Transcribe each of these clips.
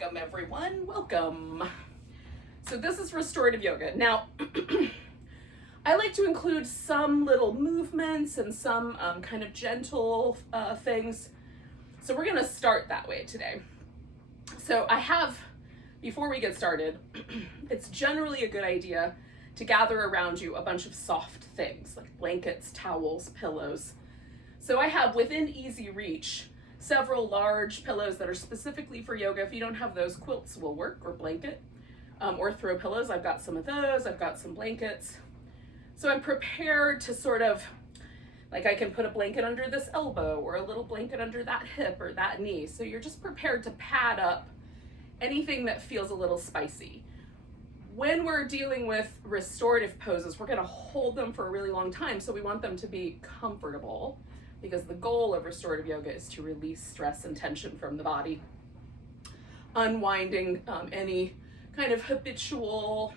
Welcome everyone, welcome. So this is restorative yoga. Now, I like to include some little movements and some kind of gentle things. So we're gonna start that way today. So I have, before we get started, it's generally a good idea to gather around you a bunch of soft things like blankets, towels, pillows. So I have within easy reach several large pillows that are specifically for yoga. If you don't have those, quilts will work, or blanket, or throw pillows. I've got some of those, I've got some blankets. So I'm prepared to sort of, like I can put a blanket under this elbow or a little blanket under that hip or that knee. So you're just prepared to pad up anything that feels a little spicy. When we're dealing with restorative poses, we're gonna hold them for a really long time. So we want them to be comfortable, because the goal of restorative yoga is to release stress and tension from the body, unwinding any kind of habitual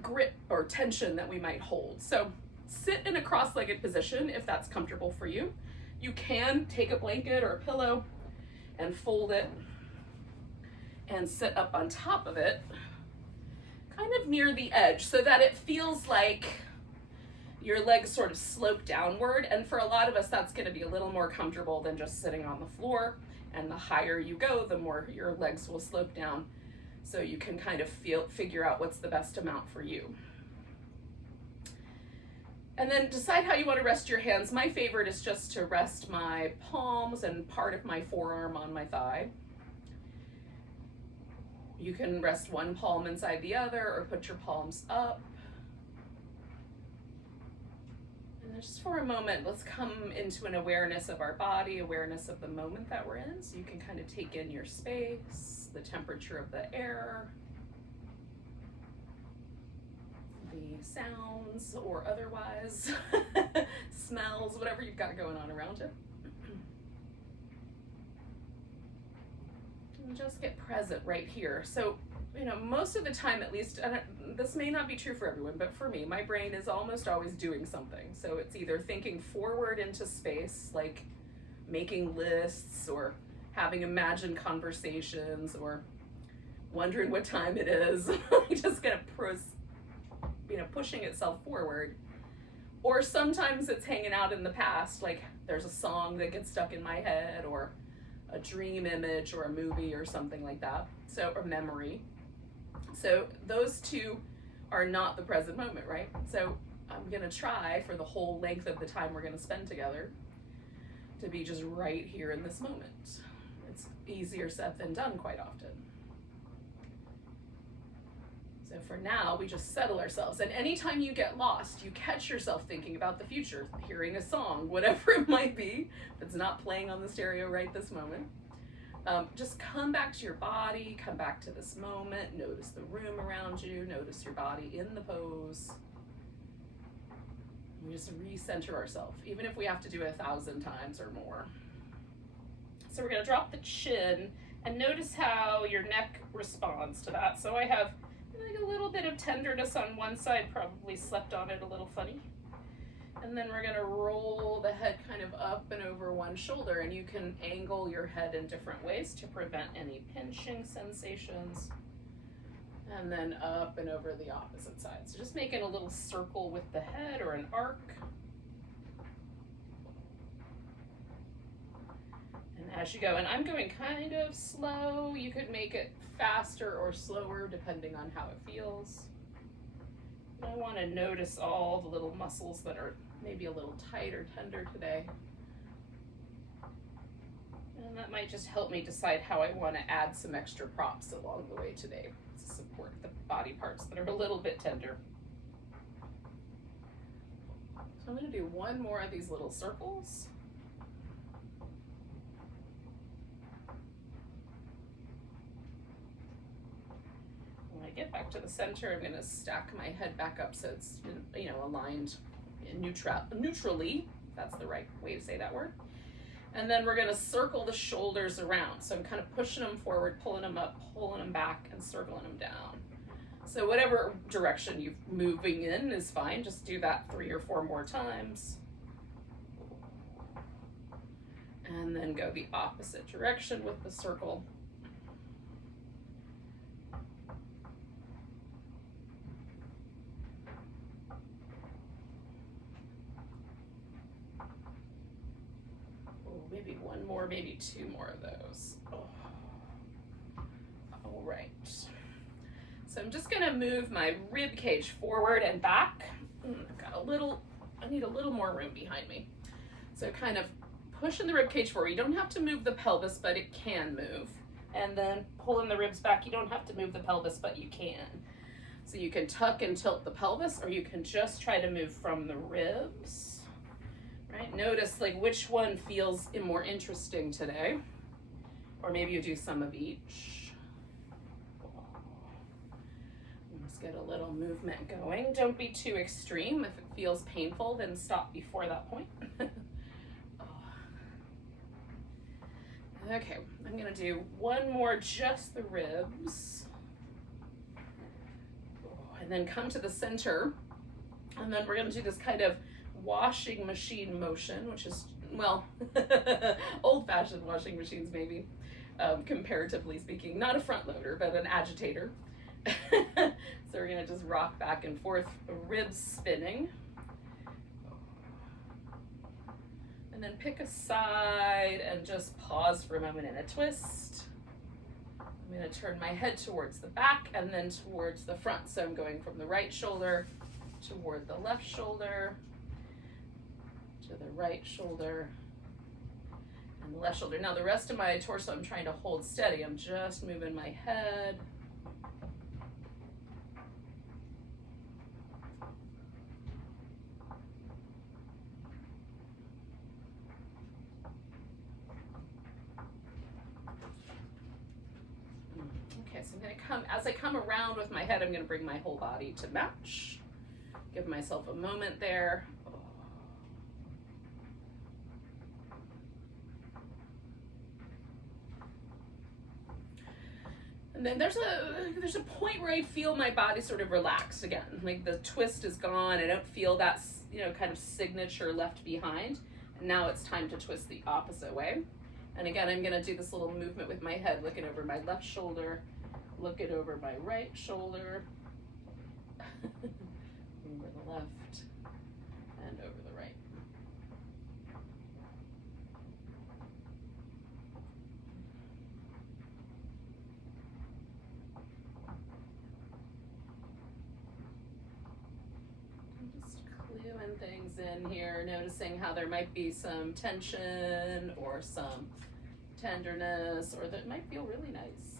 grip or tension that we might hold. So sit in a cross-legged position if that's comfortable for you. You can take a blanket or a pillow and fold it and sit up on top of it, kind of near the edge, so that it feels like your legs sort of slope downward. And for a lot of us, that's going to be a little more comfortable than just sitting on the floor. And the higher you go, the more your legs will slope down. So you can kind of figure out what's the best amount for you. And then decide how you want to rest your hands. My favorite is just to rest my palms and part of my forearm on my thigh. You can rest one palm inside the other or put your palms up. And just for a moment, let's come into an awareness of our body, awareness of the moment that we're in. So you can kind of take in your space, the temperature of the air, the sounds or otherwise, smells, whatever you've got going on around you. And just get present right here. So, you know, most of the time, at least, and this may not be true for everyone, but for me, my brain is almost always doing something. So it's either thinking forward into space, like making lists or having imagined conversations or wondering what time it is, just kind of pushing itself forward. Or sometimes it's hanging out in the past, like there's a song that gets stuck in my head, or a dream image or a movie or something like that. So, or memory. So those two are not the present moment, right? So I'm gonna try for the whole length of the time we're gonna spend together to be just right here in this moment. It's easier said than done quite often. So for now, we just settle ourselves. And anytime you get lost, you catch yourself thinking about the future, hearing a song, whatever it might be, if it's not playing on the stereo right this moment. Just come back to your body, come back to this moment, notice the room around you, notice your body in the pose. We just recenter ourselves, even if we have to do it 1,000 times or more. So we're gonna drop the chin and notice how your neck responds to that. So I have like a little bit of tenderness on one side, probably slept on it a little funny. And then we're gonna roll the head kind of up and over one shoulder, and you can angle your head in different ways to prevent any pinching sensations. And then up and over the opposite side. So just making a little circle with the head or an arc. And as you go, and I'm going kind of slow, you could make it faster or slower depending on how it feels. I want to notice all the little muscles that are maybe a little tight or tender today. And that might just help me decide how I want to add some extra props along the way today to support the body parts that are a little bit tender. So I'm going to do one more of these little circles. Get back to the center, I'm going to stack my head back up so it's, you know, aligned neutrally. That's the right way to say that word. And then we're going to circle the shoulders around. So I'm kind of pushing them forward, pulling them up, pulling them back, and circling them down. So whatever direction you're moving in is fine. Just do that 3 or 4 more times. And then go the opposite direction with the circle. or maybe 2 more of those. Oh. All right. So I'm just gonna move my rib cage forward and back. I've got I need a little more room behind me. So kind of pushing the rib cage forward. You don't have to move the pelvis, but it can move. And then pulling the ribs back. You don't have to move the pelvis, but you can. So you can tuck and tilt the pelvis, or you can just try to move from the ribs, right? Notice like which one feels more interesting today, or maybe you do some of each. Let's get a little movement going. Don't be too extreme. If it feels painful, then stop before that point. Okay, I'm gonna do one more, just the ribs. And then come to the center. And then we're gonna do this kind of washing machine motion, which is, well, old-fashioned washing machines maybe, comparatively speaking. Not a front loader, but an agitator. So we're gonna just rock back and forth, ribs spinning. And then pick a side and just pause for a moment in a twist. I'm gonna turn my head towards the back and then towards the front. So I'm going from the right shoulder toward the left shoulder, to the right shoulder, and the left shoulder. Now the rest of my torso I'm trying to hold steady. I'm just moving my head. So I'm gonna as I come around with my head, I'm gonna bring my whole body to match. Give myself a moment there. And then there's a point where I feel my body sort of relax again. Like the twist is gone. I don't feel that, kind of signature left behind. And now it's time to twist the opposite way. And again, I'm gonna do this little movement with my head, looking over my left shoulder, looking over my right shoulder, over the left, and over the right. I'm just cluing things in here, noticing how there might be some tension or some tenderness, or that might feel really nice.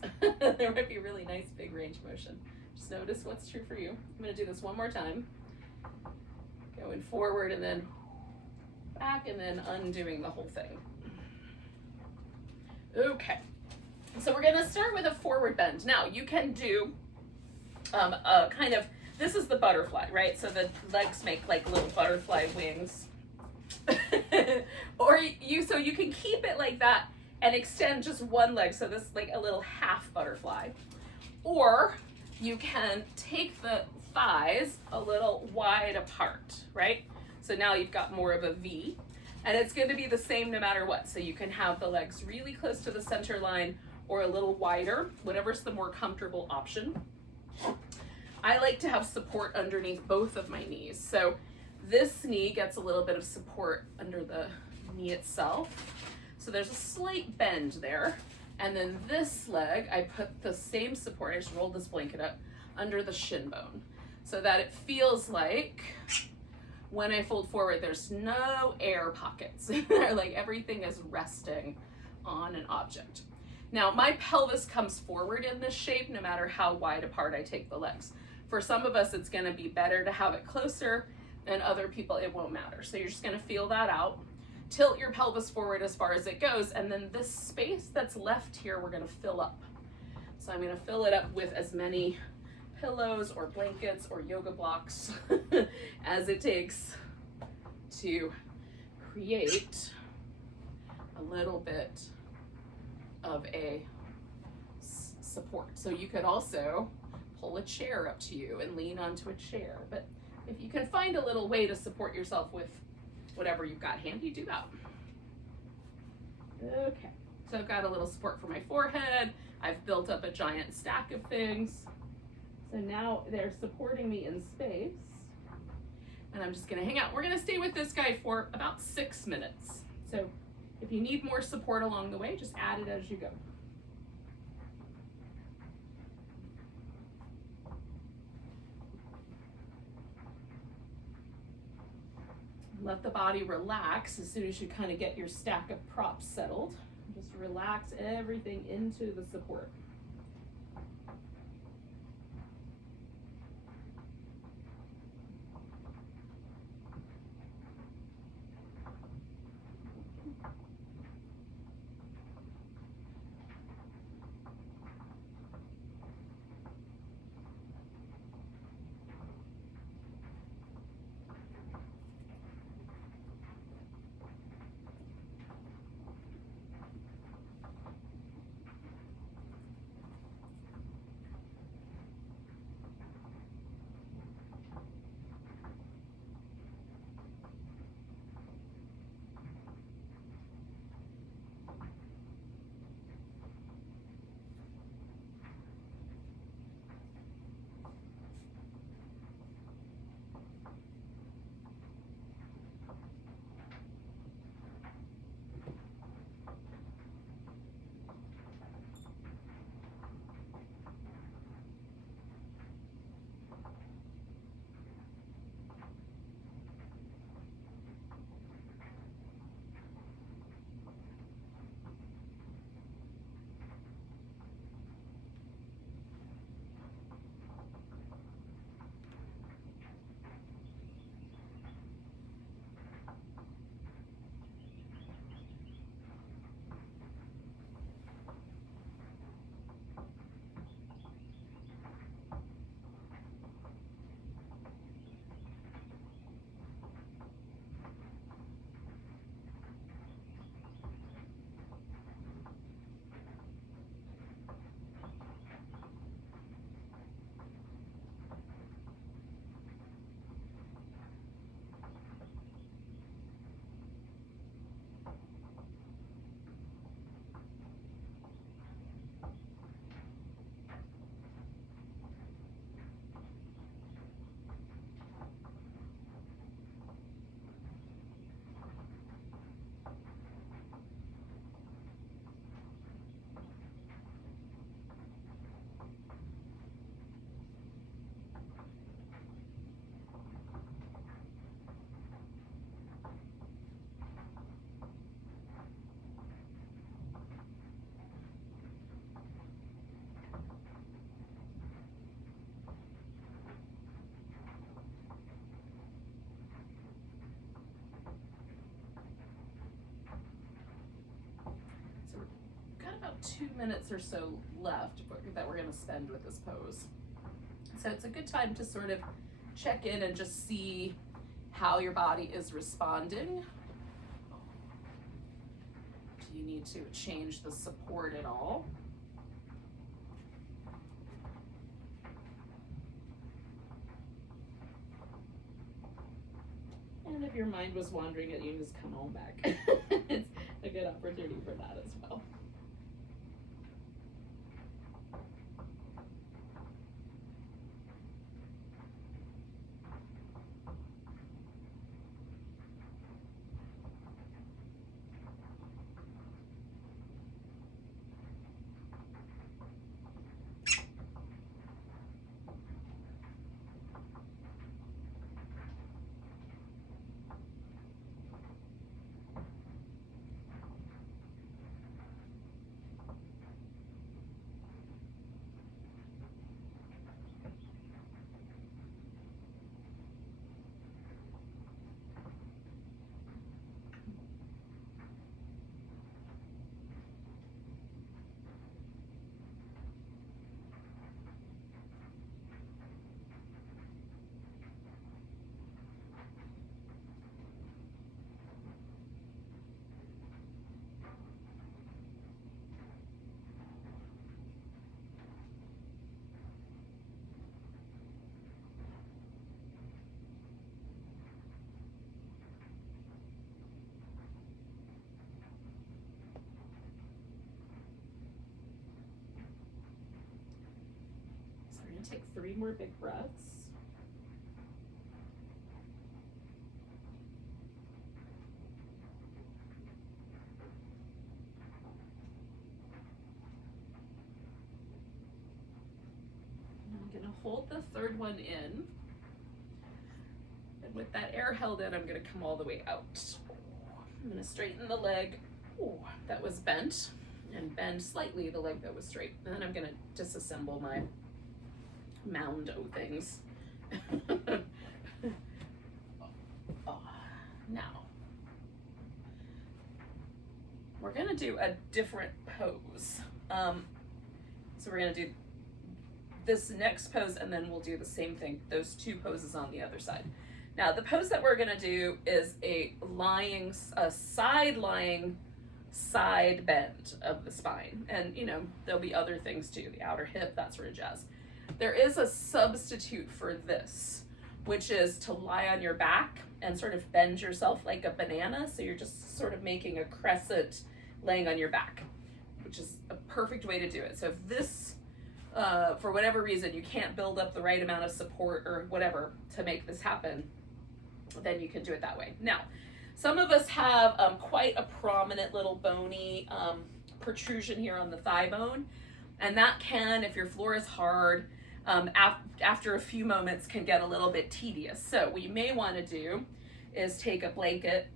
There might be really nice big range of motion. Just notice what's true for you. I'm going to do this one more time. Going forward and then back and then undoing the whole thing. Okay, so we're going to start with a forward bend. Now you can do a kind of, this is the butterfly, right? So the legs make like little butterfly wings. Or so you can keep it like that and extend just one leg, so this like a little half butterfly. Or you can take the thighs a little wide apart, right? So now you've got more of a V, and it's going to be the same no matter what. So you can have the legs really close to the center line or a little wider, whatever's the more comfortable option. I like to have support underneath both of my knees. So this knee gets a little bit of support under the knee itself. So there's a slight bend there. And then this leg, I put the same support, I just rolled this blanket up under the shin bone so that it feels like when I fold forward, there's no air pockets. Like everything is resting on an object. Now my pelvis comes forward in this shape no matter how wide apart I take the legs. For some of us, it's gonna be better to have it closer, and other people, it won't matter. So you're just gonna feel that out. Tilt your pelvis forward as far as it goes, and then this space that's left here, we're gonna fill up. So I'm gonna fill it up with as many pillows or blankets or yoga blocks as it takes to create a little bit of a support. So you could also pull a chair up to you and lean onto a chair, but if you can find a little way to support yourself with whatever you've got handy, do that. Okay, so I've got a little support for my forehead. I've built up a giant stack of things. So now they're supporting me in space. And I'm just gonna hang out. We're gonna stay with this guy for about 6 minutes. So If you need more support along the way, just add it as you go. Let the body relax as soon as you kind of get your stack of props settled. Just relax everything into the support. About 2 minutes or so left that we're going to spend with this pose. So it's a good time to sort of check in and just see how your body is responding. Do you need to change the support at all? And if your mind was wandering, you can just come on back. It's a good opportunity for that as well. Take 3 more big breaths. hold the third one in. And with that air held in, I'm gonna come all the way out. I'm gonna straighten the leg. Ooh, that was bent, and bend slightly the leg that was straight. And then I'm gonna disassemble my mound o things. Now, we're gonna do a different pose. So we're gonna do this next pose, and then we'll do the same thing, those two poses on the other side. Now, the pose that we're gonna do is a side-lying side bend of the spine. And you know, there'll be other things too, the outer hip, that sort of jazz. There is a substitute for this, which is to lie on your back and sort of bend yourself like a banana. So you're just sort of making a crescent laying on your back, which is a perfect way to do it. So if this, for whatever reason, you can't build up the right amount of support or whatever to make this happen, then you can do it that way. Now, some of us have quite a prominent little bony protrusion here on the thigh bone, and that can, if your floor is hard, after a few moments can get a little bit tedious. So what you may want to do is take a blanket,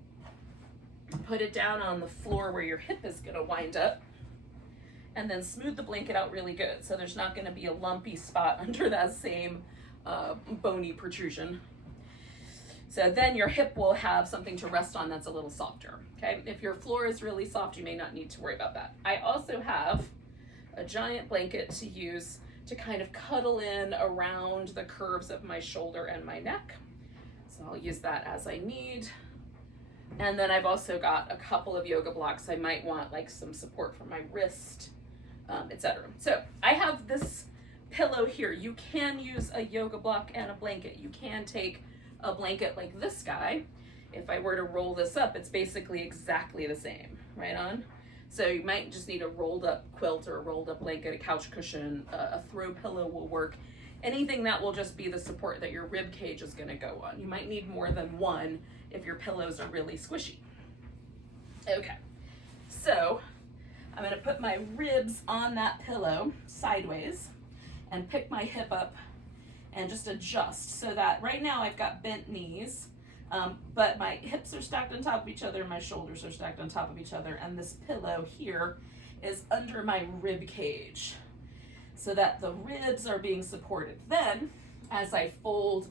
put it down on the floor where your hip is going to wind up, and then smooth the blanket out really good, so there's not going to be a lumpy spot under that same bony protrusion. So then your hip will have something to rest on that's a little softer, okay? If your floor is really soft, you may not need to worry about that. I also have a giant blanket to use to kind of cuddle in around the curves of my shoulder and my neck. So I'll use that as I need. And then I've also got a couple of yoga blocks. I might want like some support for my wrist, etc. So I have this pillow here. You can use a yoga block and a blanket. You can take a blanket like this guy. If I were to roll this up, it's basically exactly the same, right on? So you might just need a rolled up quilt or a rolled up blanket, a couch cushion, a throw pillow will work. Anything that will just be the support that your rib cage is gonna go on. You might need more than one if your pillows are really squishy. Okay, so I'm gonna put my ribs on that pillow sideways and pick my hip up and just adjust so that right now I've got bent knees, but my hips are stacked on top of each other, my shoulders are stacked on top of each other, and this pillow here is under my rib cage so that the ribs are being supported. Then, as I fold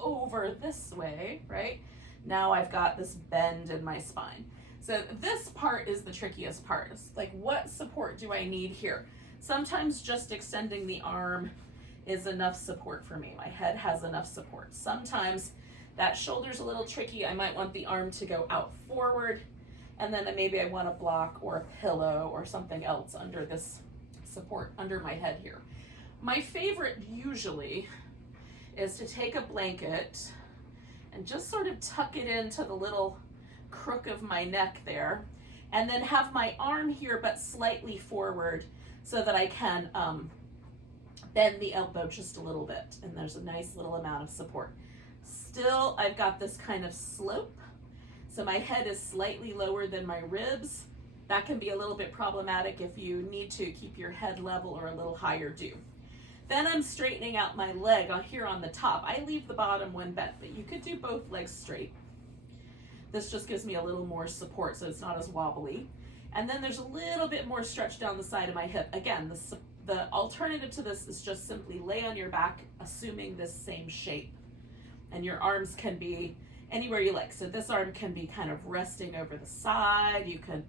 over this way, right, now I've got this bend in my spine. So this part is the trickiest part. It's like, what support do I need here? Sometimes just extending the arm is enough support for me. My head has enough support. Sometimes that shoulder's a little tricky. I might want the arm to go out forward, and then maybe I want a block or a pillow or something else under this support under my head here. My favorite usually is to take a blanket and just sort of tuck it into the little crook of my neck there, and then have my arm here but slightly forward so that I can bend the elbow just a little bit, and there's a nice little amount of support. Still, I've got this kind of slope, so my head is slightly lower than my ribs. That can be a little bit problematic. If you need to keep your head level or a little higher, do. Then I'm straightening out my leg here on the top. I leave the bottom one bent, but you could do both legs straight. This just gives me a little more support so it's not as wobbly. And then there's a little bit more stretch down the side of my hip. Again, the alternative to this is just simply lay on your back, assuming this same shape. And your arms can be anywhere you like. So this arm can be kind of resting over the side. You can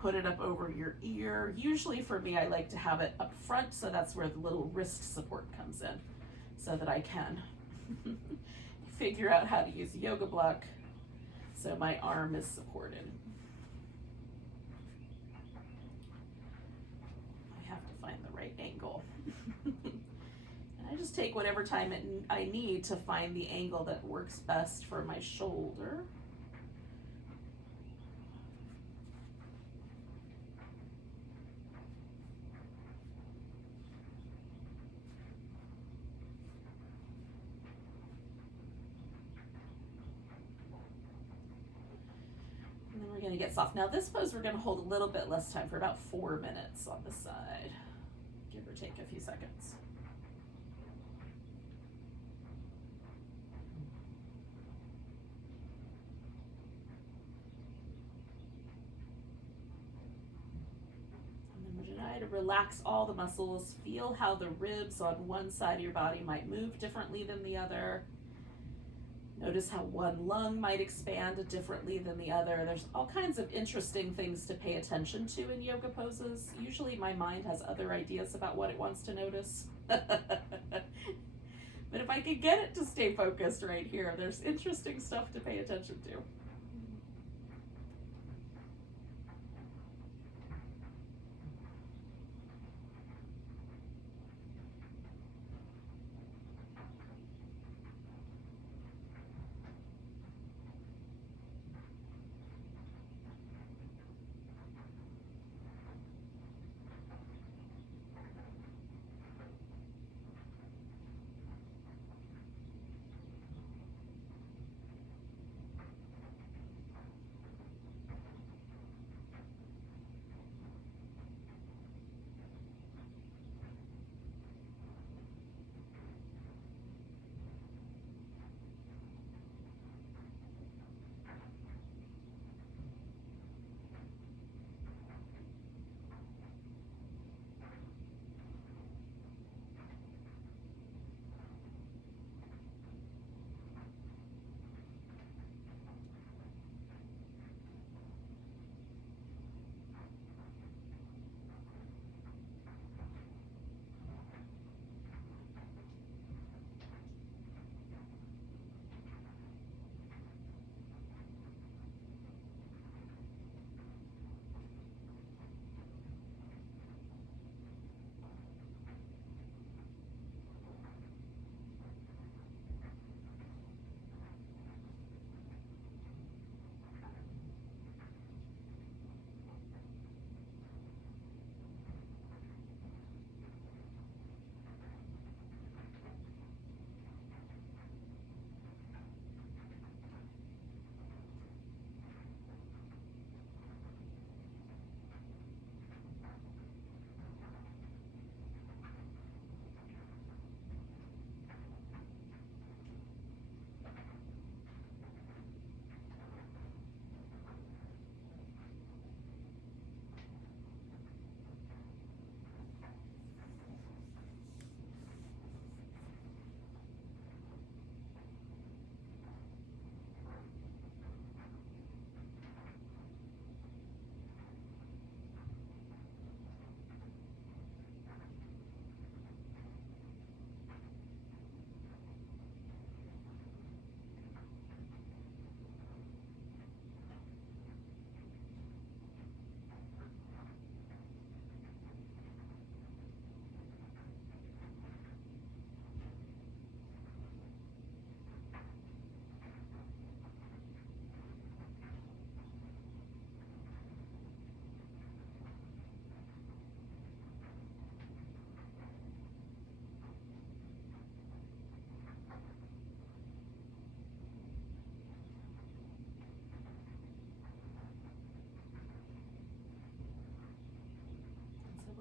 put it up over your ear. Usually for me, I like to have it up front, so that's where the little wrist support comes in, so that I can figure out how to use a yoga block so my arm is supported. I have to find the right angle. And I just take whatever time I need to find the angle that works best for my shoulder. And then we're going to get soft. Now this pose we're going to hold a little bit less time, for about 4 minutes on the side, give or take a few seconds. relax all the muscles. Feel how the ribs on one side of your body might move differently than the other. Notice how one lung might expand differently than the other. There's all kinds of interesting things to pay attention to in yoga poses. Usually my mind has other ideas about what it wants to notice. But if I could get it to stay focused right here, there's interesting stuff to pay attention to.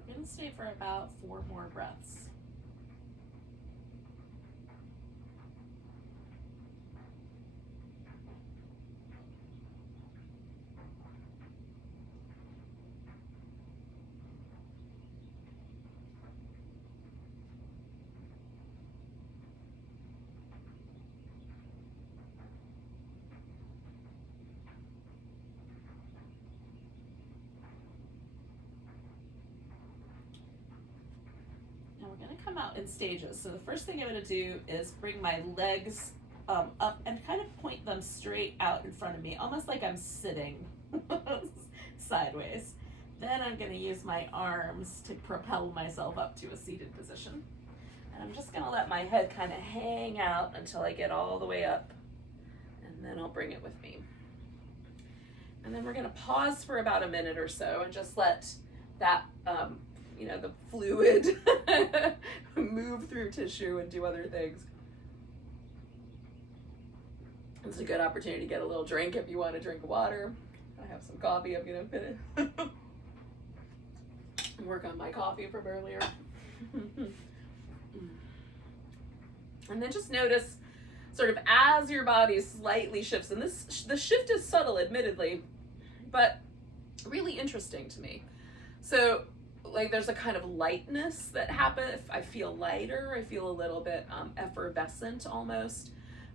We're going to stay for about 4 more breaths. We're going to come out in stages. So the first thing I'm going to do is bring my legs up and kind of point them straight out in front of me, almost like I'm sitting sideways. Then I'm going to use my arms to propel myself up to a seated position. And I'm just going to let my head kind of hang out until I get all the way up, and then I'll bring it with me. And then we're going to pause for about a minute or so and just let that the fluid move through tissue and do other things. It's a good opportunity to get a little drink if you want to drink water. I have some coffee. I'm going to work on my coffee from earlier. And then just notice sort of as your body slightly shifts, and the shift is subtle, admittedly, but really interesting to me. So like there's a kind of lightness that happens. I feel lighter. I feel a little bit effervescent almost.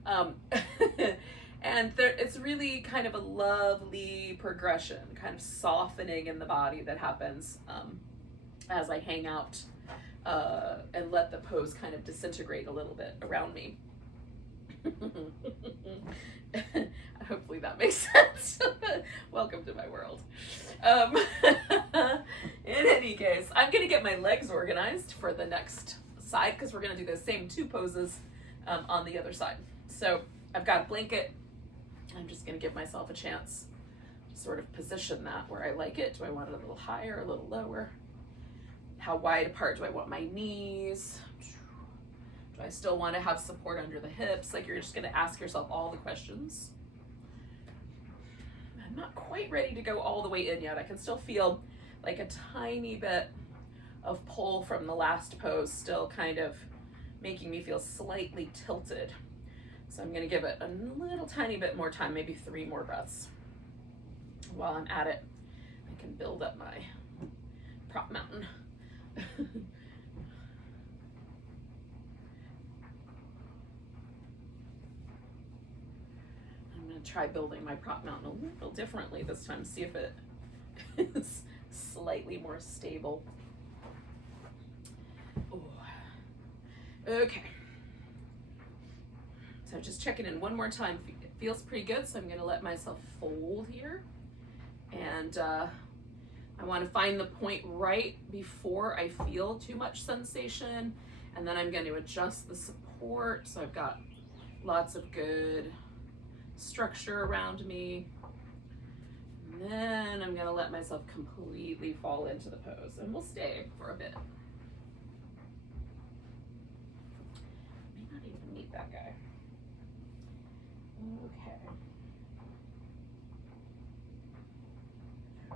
And it's really kind of a lovely progression, kind of softening in the body that happens as I hang out and let the pose kind of disintegrate a little bit around me. Hopefully that makes sense. Welcome to my world. In any case, I'm gonna get my legs organized for the next side because we're gonna do the same 2 poses on the other side. So I've got a blanket. I'm just gonna give myself a chance to sort of position that where I like it. Do I want it a little higher, a little lower? How wide apart do I want my knees? Do I still want to have support under the hips? Like, you're just gonna ask yourself all the questions. I'm not quite ready to go all the way in yet. I can still feel like a tiny bit of pull from the last pose, still kind of making me feel slightly tilted. So I'm gonna give it a little tiny bit more time, maybe 3 more breaths. While I'm at it, I can build up my prop mountain. I'm gonna try building my prop mountain a little differently this time, see if it is slightly more stable. Ooh. Okay. So just checking in one more time. It feels pretty good, so I'm gonna let myself fold here. And I wanna find the point right before I feel too much sensation. And then I'm going to adjust the support. So I've got lots of good structure around me. And then I'm gonna let myself completely fall into the pose, and we'll stay for a bit. May not even meet that guy. Okay. So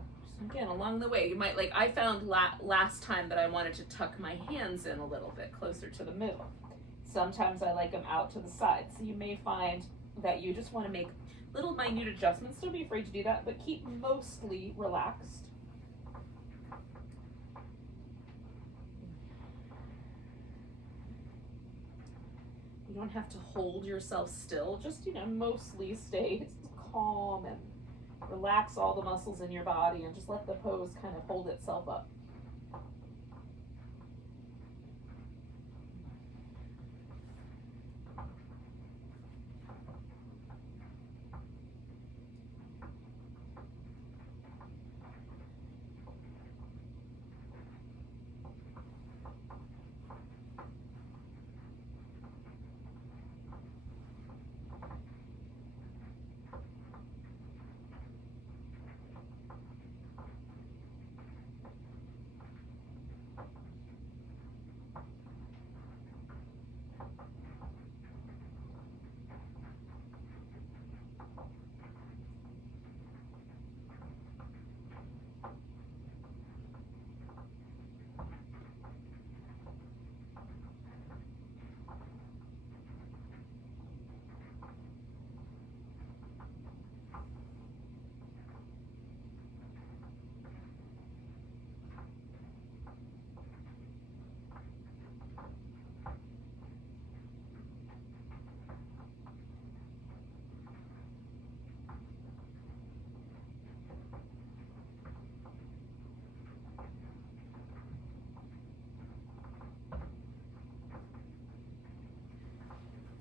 again, along the way, you might, like I found last time that I wanted to tuck my hands in a little bit closer to the middle. Sometimes I like them out to the side. So you may find that you just want to make little minute adjustments. Don't be afraid to do that, but keep mostly relaxed. You don't have to hold yourself still. Just, mostly stay calm and relax all the muscles in your body and just let the pose kind of hold itself up.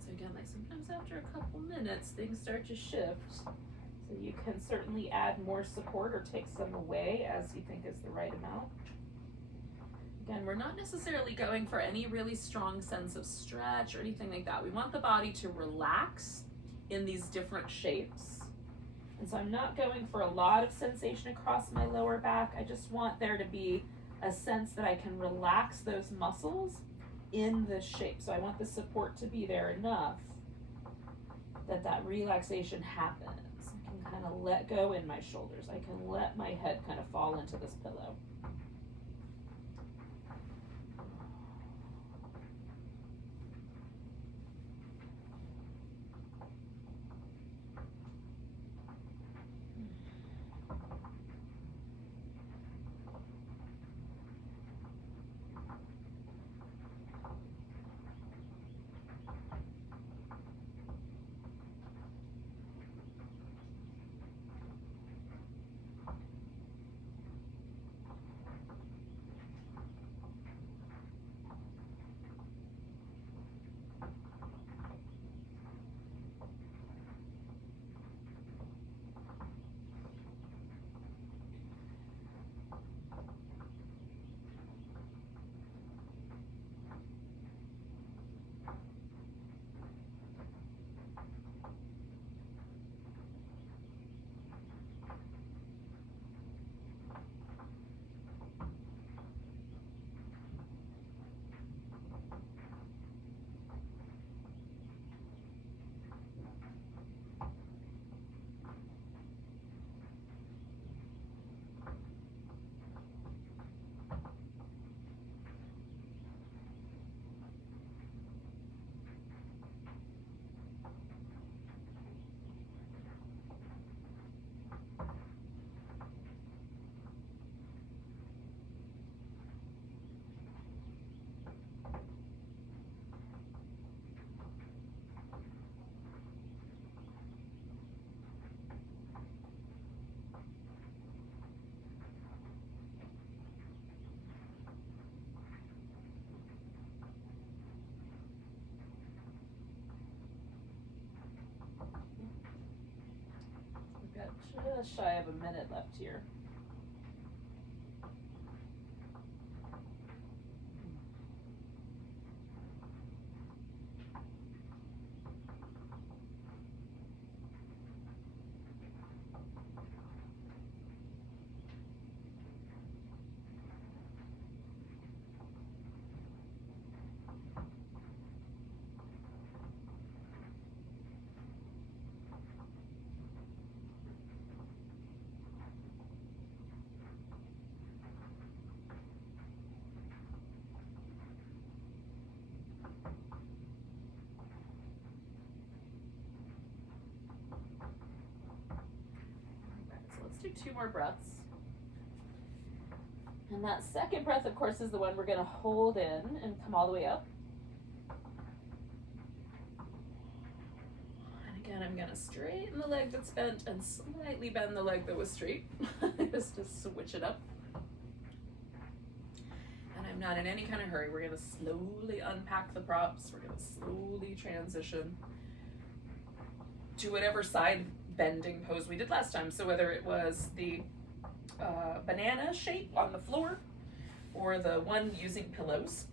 Again, like sometimes after a couple minutes, things start to shift. So you can certainly add more support or take some away as you think is the right amount. Again, we're not necessarily going for any really strong sense of stretch or anything like that. We want the body to relax in these different shapes. And so I'm not going for a lot of sensation across my lower back. I just want there to be a sense that I can relax those muscles in this shape. So I want the support to be there enough that that relaxation happens. I can kind of let go in my shoulders. I can let my head kind of fall into this pillow. just shy of a minute left here. Do 2 more breaths. And that second breath, of course, is the one we're going to hold in and come all the way up. And again, I'm going to straighten the leg that's bent and slightly bend the leg that was straight, just to switch it up. And I'm not in any kind of hurry. We're going to slowly unpack the props. We're going to slowly transition to whatever side bending pose we did last time. So whether it was the banana shape on the floor or the one using pillows.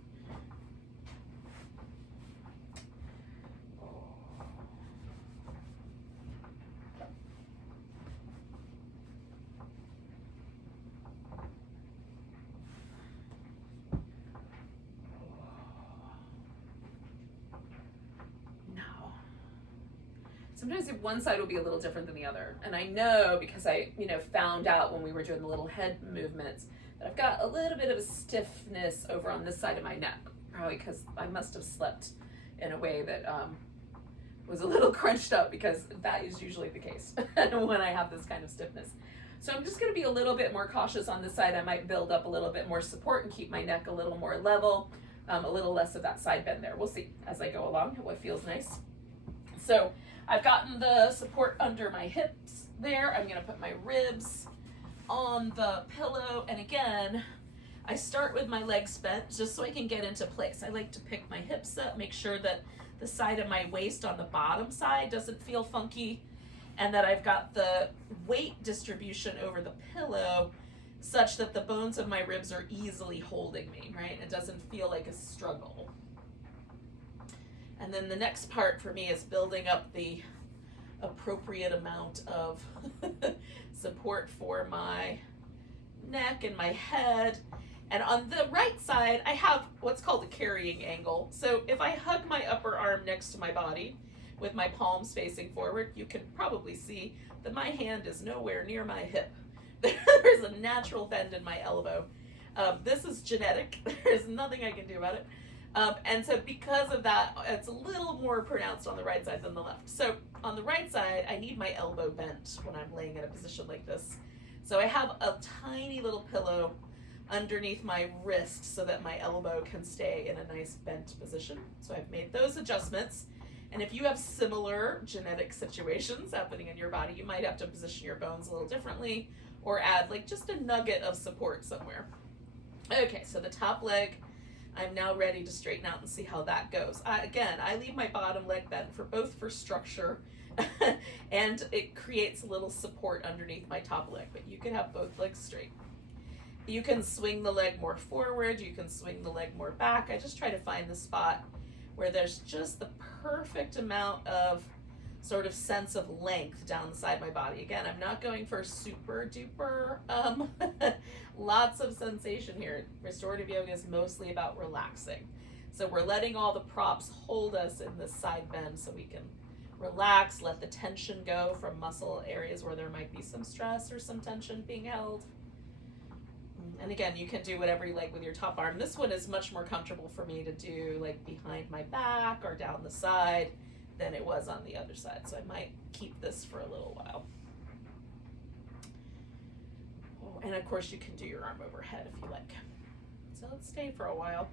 Sometimes one side will be a little different than the other. And I know because I, found out when we were doing the little head movements that I've got a little bit of a stiffness over on this side of my neck, probably because I must have slept in a way that was a little crunched up, because that is usually the case when I have this kind of stiffness. So I'm just going to be a little bit more cautious on this side. I might build up a little bit more support and keep my neck a little more level, a little less of that side bend there. We'll see as I go along what feels nice. So I've gotten the support under my hips there. I'm going to put my ribs on the pillow. And again, I start with my legs bent just so I can get into place. I like to pick my hips up, make sure that the side of my waist on the bottom side doesn't feel funky, and that I've got the weight distribution over the pillow such that the bones of my ribs are easily holding me, right? It doesn't feel like a struggle. And then the next part for me is building up the appropriate amount of support for my neck and my head. And on the right side, I have what's called a carrying angle. So if I hug my upper arm next to my body with my palms facing forward, you can probably see that my hand is nowhere near my hip. There's a natural bend in my elbow. This is genetic. There's nothing I can do about it. And so because of that, it's a little more pronounced on the right side than the left. So on the right side, I need my elbow bent when I'm laying in a position like this. So I have a tiny little pillow underneath my wrist so that my elbow can stay in a nice bent position. So I've made those adjustments. And if you have similar genetic situations happening in your body, you might have to position your bones a little differently or add like just a nugget of support somewhere. Okay, so the top leg, I'm now ready to straighten out and see how that goes. Again, I leave my bottom leg bent for structure and it creates a little support underneath my top leg, but you can have both legs straight. You can swing the leg more forward, you can swing the leg more back. I just try to find the spot where there's just the perfect amount of sort of sense of length down the side of my body. Again, I'm not going for super duper, lots of sensation here. Restorative yoga is mostly about relaxing. So we're letting all the props hold us in this side bend so we can relax, let the tension go from muscle areas where there might be some stress or some tension being held. And again, you can do whatever you like with your top arm. This one is much more comfortable for me to do like behind my back or down the side than it was on the other side. So I might keep this for a little while. Oh, and of course you can do your arm overhead if you like. So let's stay for a while.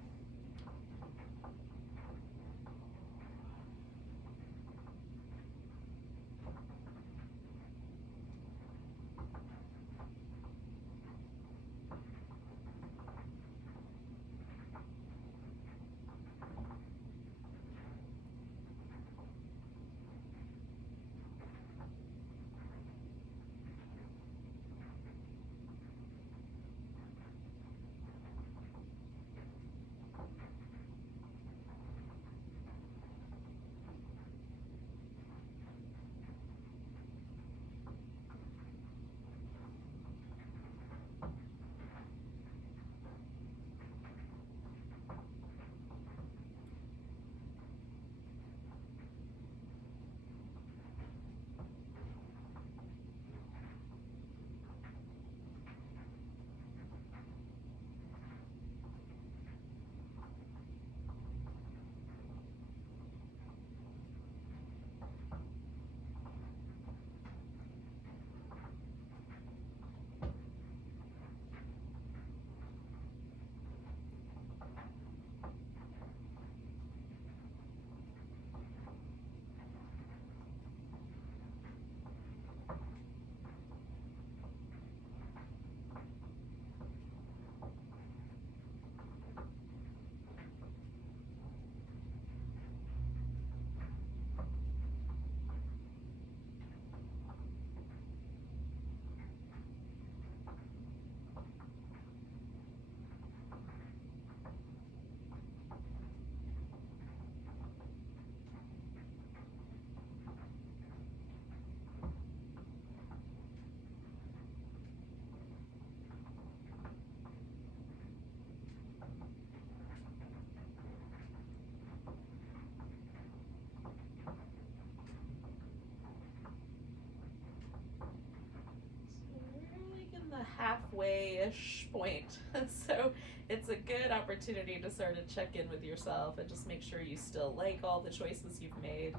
ish point. So it's a good opportunity to sort of check in with yourself and just make sure you still like all the choices you've made.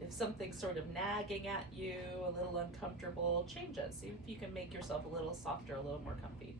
If something's sort of nagging at you, a little uncomfortable, change it. See if you can make yourself a little softer, a little more comfy.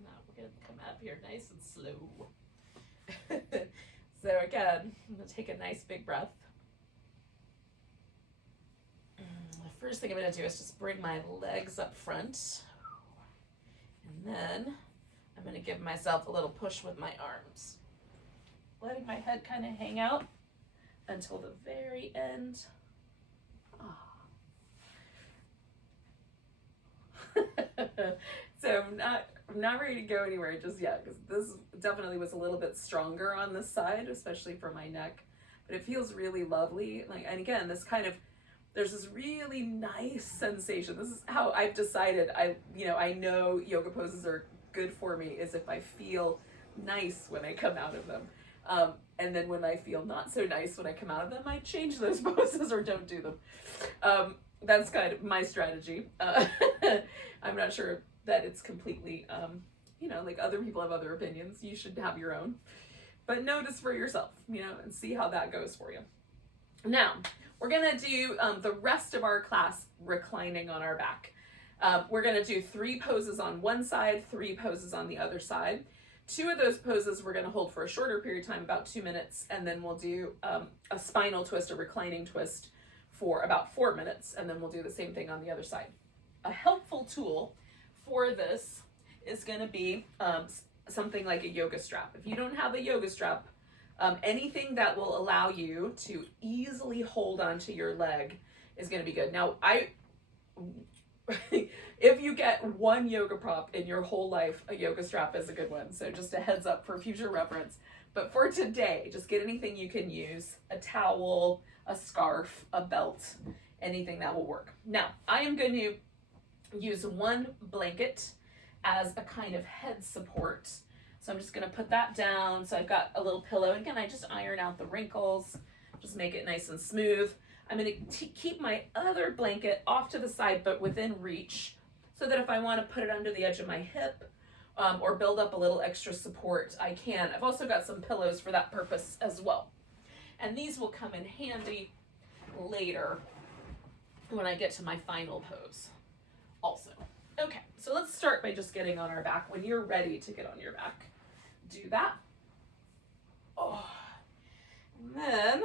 Now we're going to come up here nice and slow. So again, I'm going to take a nice big breath. The first thing I'm going to do is just bring my legs up front. And then I'm going to give myself a little push with my arms. Letting my head kind of hang out until the very end. So I'm not ready to go anywhere just yet, because this definitely was a little bit stronger on this side, especially for my neck, but it feels really lovely. Like, and again, this kind of, there's this really nice sensation. This is how I've decided I know yoga poses are good for me, is if I feel nice when I come out of them. And then when I feel not so nice when I come out of them, I change those poses or don't do them. That's kind of my strategy. I'm not sure that it's completely, like other people have other opinions. You should have your own. But notice for yourself, and see how that goes for you. Now, we're going to do the rest of our class reclining on our back. We're going to do 3 poses on one side, 3 poses on the other side. 2 of those poses we're going to hold for a shorter period of time, about 2 minutes, and then we'll do a spinal twist, a reclining twist, for about 4 minutes, and then we'll do the same thing on the other side. A helpful tool for this is going to be something like a yoga strap. If you don't have a yoga strap, anything that will allow you to easily hold onto your leg is going to be good. Now, if you get one yoga prop in your whole life, a yoga strap is a good one. So just a heads up for future reference. But for today, just get anything you can use, a towel, a scarf, a belt, anything that will work. Now, I am going to use one blanket as a kind of head support. So I'm just going to put that down. So I've got a little pillow. Again, I just iron out the wrinkles, just make it nice and smooth. I'm going to keep my other blanket off to the side, but within reach, so that if I want to put it under the edge of my hip or build up a little extra support, I can. I've also got some pillows for that purpose as well. And these will come in handy later when I get to my final pose also. Okay, so let's start by just getting on our back. When you're ready to get on your back, do that. And then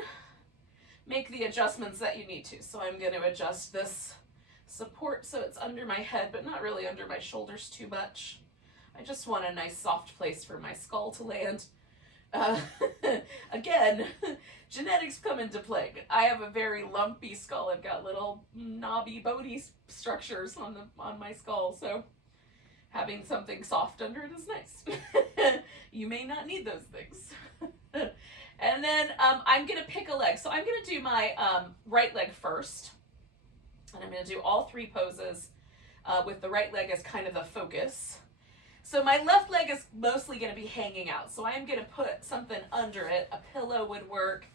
make the adjustments that you need to. So I'm going to adjust this support so it's under my head, but not really under my shoulders too much. I just want a nice soft place for my skull to land. Again, genetics come into play. I have a very lumpy skull. I've got little knobby bony structures on my skull, so having something soft under it is nice. You may not need those things. And then I'm going to pick a leg. So I'm going to do my right leg first. And I'm going to do all 3 poses with the right leg as kind of the focus. So my left leg is mostly going to be hanging out. So I am going to put something under it. A pillow would work.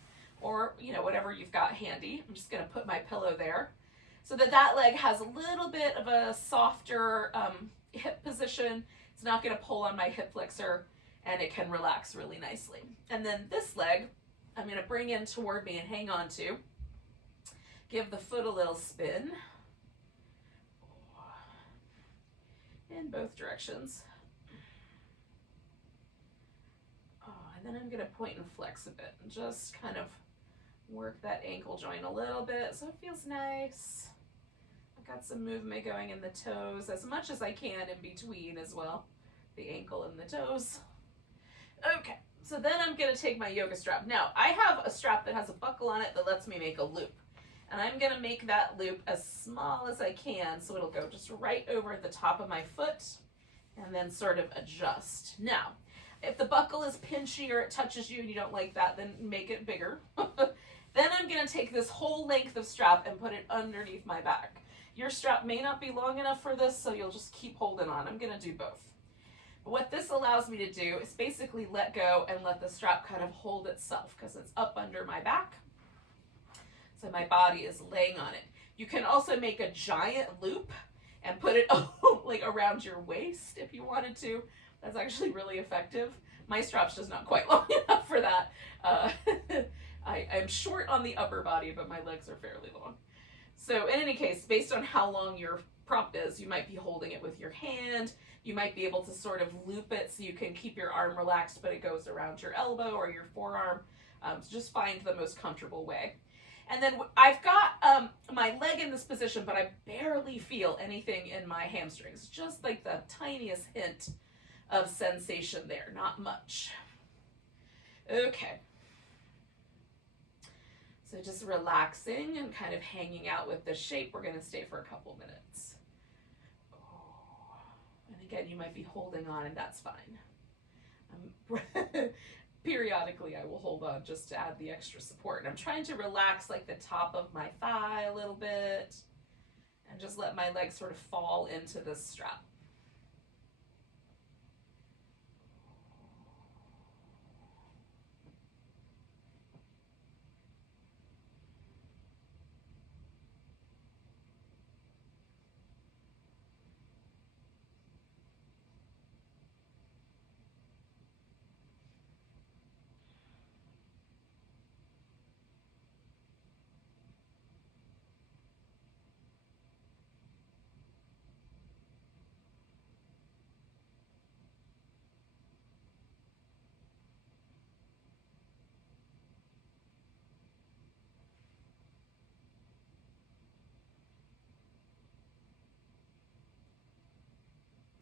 or, you know, whatever you've got handy. I'm just going to put my pillow there so that that leg has a little bit of a softer hip position. It's not going to pull on my hip flexor, and it can relax really nicely. And then this leg, I'm going to bring in toward me and hang on to. Give the foot a little spin in both directions. And then I'm going to point and flex a bit and just kind of work that ankle joint a little bit so it feels nice. I've got some movement going in the toes as much as I can in between as well, the ankle and the toes. Okay, so then I'm going to take my yoga strap. Now, I have a strap that has a buckle on it that lets me make a loop. And I'm going to make that loop as small as I can so it'll go just right over the top of my foot and then sort of adjust. Now, if the buckle is pinchy or it touches you and you don't like that, then make it bigger. Then I'm going to take this whole length of strap and put it underneath my back. Your strap may not be long enough for this, so you'll just keep holding on. I'm going to do both. But what this allows me to do is basically let go and let the strap kind of hold itself because it's up under my back. So my body is laying on it. You can also make a giant loop and put it like around your waist if you wanted to. That's actually really effective. My strap's just not quite long enough for that. I'm short on the upper body, but my legs are fairly long. So in any case, based on how long your prop is, you might be holding it with your hand. You might be able to sort of loop it so you can keep your arm relaxed, but it goes around your elbow or your forearm. So just find the most comfortable way. And then I've got my leg in this position, but I barely feel anything in my hamstrings, just like the tiniest hint of sensation there, not much. Okay. So just relaxing and kind of hanging out with the shape. We're going to stay for a couple minutes. And again, you might be holding on, and that's fine. Periodically, I will hold on just to add the extra support. And I'm trying to relax like the top of my thigh a little bit and just let my legs sort of fall into this strap.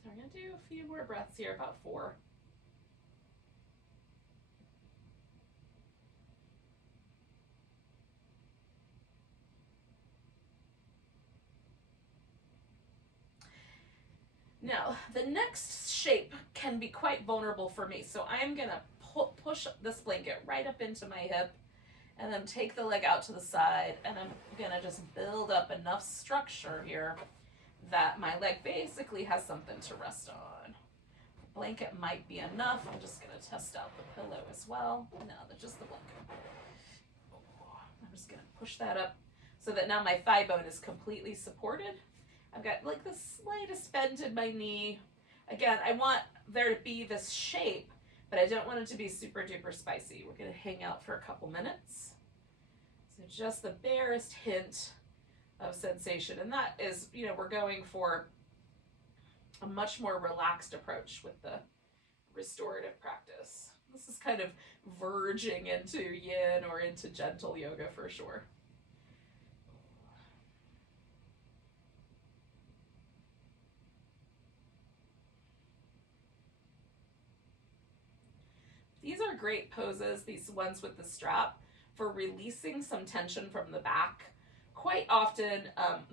So we're going to do a few more breaths here, about 4. Now, the next shape can be quite vulnerable for me, so I'm going to push this blanket right up into my hip and then take the leg out to the side, and I'm going to just build up enough structure here that my leg basically has something to rest on. The blanket might be enough. I'm just going to test out the pillow as well. No, just the blanket. I'm just going to push that up so that now my thigh bone is completely supported. I've got like the slightest bend in my knee. Again, I want there to be this shape, but I don't want it to be super duper spicy. We're going to hang out for a couple minutes. So just the barest hint of sensation. And that is, you know, we're going for a much more relaxed approach with the restorative practice. This is kind of verging into yin or into gentle yoga for sure. These are great poses, these ones with the strap, for releasing some tension from the back. Quite often,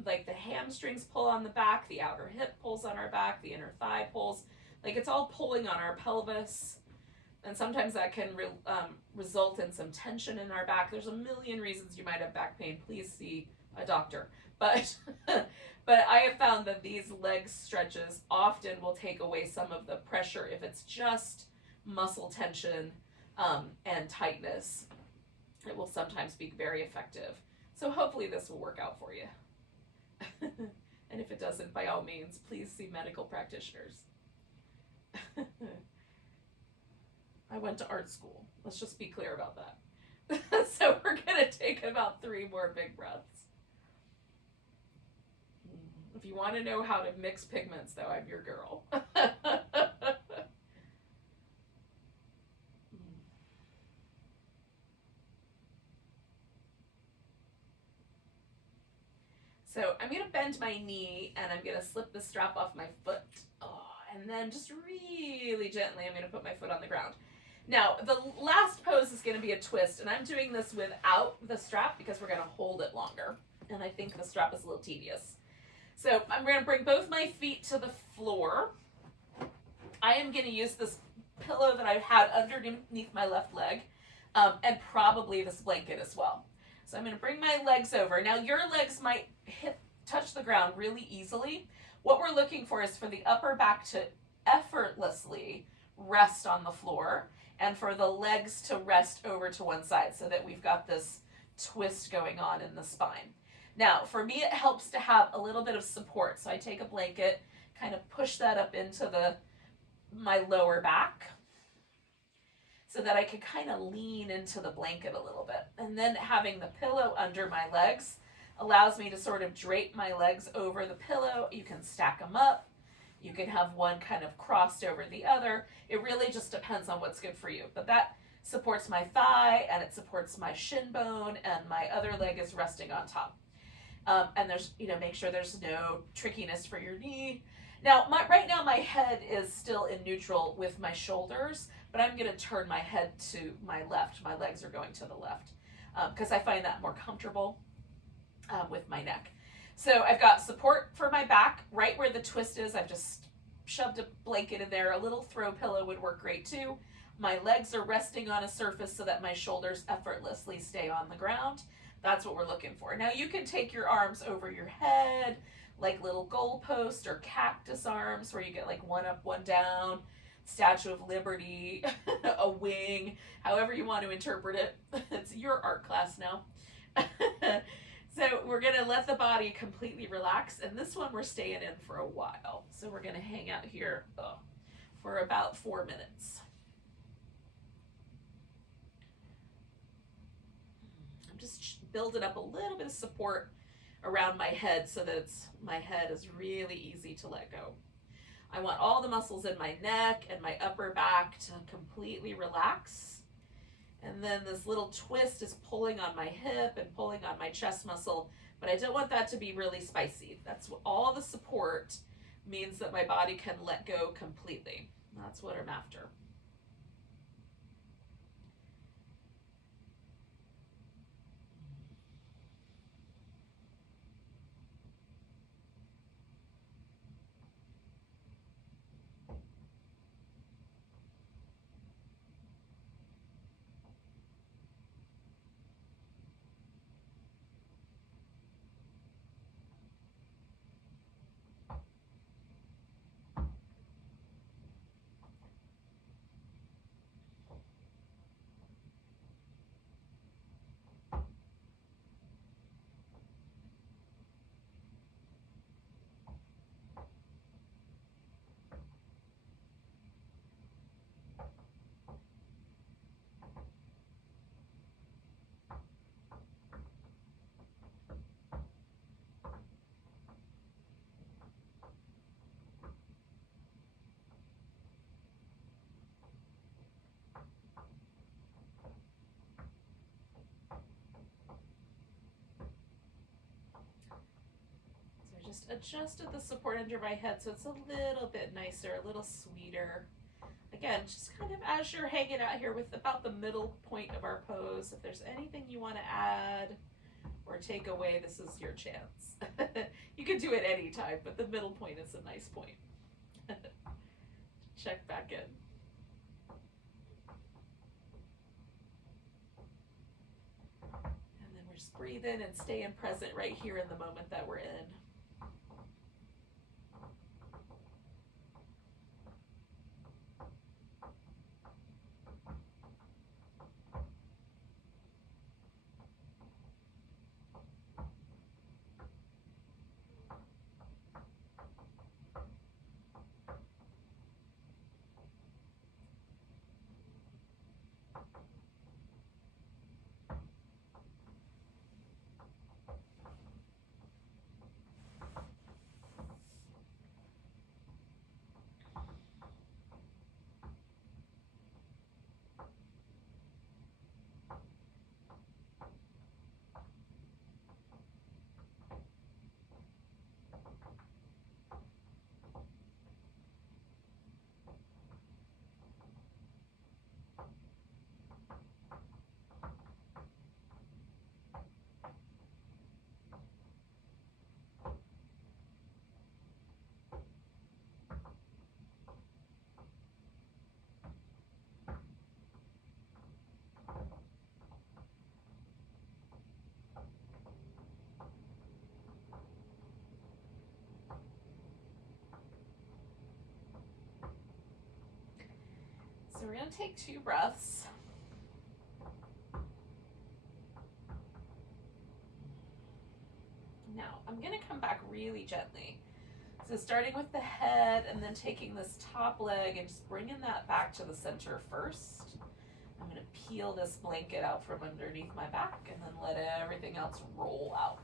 like the hamstrings pull on the back, the outer hip pulls on our back, the inner thigh pulls. Like it's all pulling on our pelvis. And sometimes that can result in some tension in our back. There's a million reasons you might have back pain. Please see a doctor. But I have found that these leg stretches often will take away some of the pressure if it's just muscle tension and tightness. It will sometimes be very effective. So hopefully this will work out for you. And if it doesn't, by all means, please see medical practitioners. I went to art school. Let's just be clear about that. So we're going to take about 3 more big breaths. If you want to know how to mix pigments, though, I'm your girl. So I'm going to bend my knee and I'm going to slip the strap off my foot. And then just really gently, I'm going to put my foot on the ground. Now, the last pose is going to be a twist, and I'm doing this without the strap because we're going to hold it longer. And I think the strap is a little tedious. So I'm going to bring both my feet to the floor. I am going to use this pillow that I had underneath my left leg, and probably this blanket as well. So I'm going to bring my legs over. Now, your legs might touch the ground really easily. What we're looking for is for the upper back to effortlessly rest on the floor and for the legs to rest over to one side so that we've got this twist going on in the spine. Now, for me, it helps to have a little bit of support. So I take a blanket, kind of push that up into my lower back so that I can kind of lean into the blanket a little bit. And then having the pillow under my legs allows me to sort of drape my legs over the pillow. You can stack them up. You can have one kind of crossed over the other. It really just depends on what's good for you. But that supports my thigh and it supports my shin bone, and my other leg is resting on top. And there's, make sure there's no trickiness for your knee. Now, right now my head is still in neutral with my shoulders, but I'm going to turn my head to my left. My legs are going to the left because I find that more comfortable with my neck. So I've got support for my back right where the twist is. I've just shoved a blanket in there. A little throw pillow would work great too. My legs are resting on a surface so that my shoulders effortlessly stay on the ground. That's what we're looking for. Now you can take your arms over your head like little goalpost or cactus arms where you get like one up, one down, Statue of Liberty, a wing, however you want to interpret it. It's your art class now. So we're going to let the body completely relax, and this one we're staying in for a while. So we're going to hang out here for about 4 minutes. I'm just building up a little bit of support around my head so that my head is really easy to let go. I want all the muscles in my neck and my upper back to completely relax. And then this little twist is pulling on my hip and pulling on my chest muscle, but I don't want that to be really spicy. That's what all the support means, that my body can let go completely. That's what I'm after. Just adjusted the support under my head so it's a little bit nicer, a little sweeter. Again, just kind of as you're hanging out here with about the middle point of our pose, if there's anything you want to add or take away, this is your chance. You can do it anytime, but the middle point is a nice point. Check back in. And then we're just breathing and staying present right here in the moment that we're in. So we're going to take 2 breaths. Now, I'm going to come back really gently. So starting with the head and then taking this top leg and just bringing that back to the center first. I'm going to peel this blanket out from underneath my back and then let everything else roll out.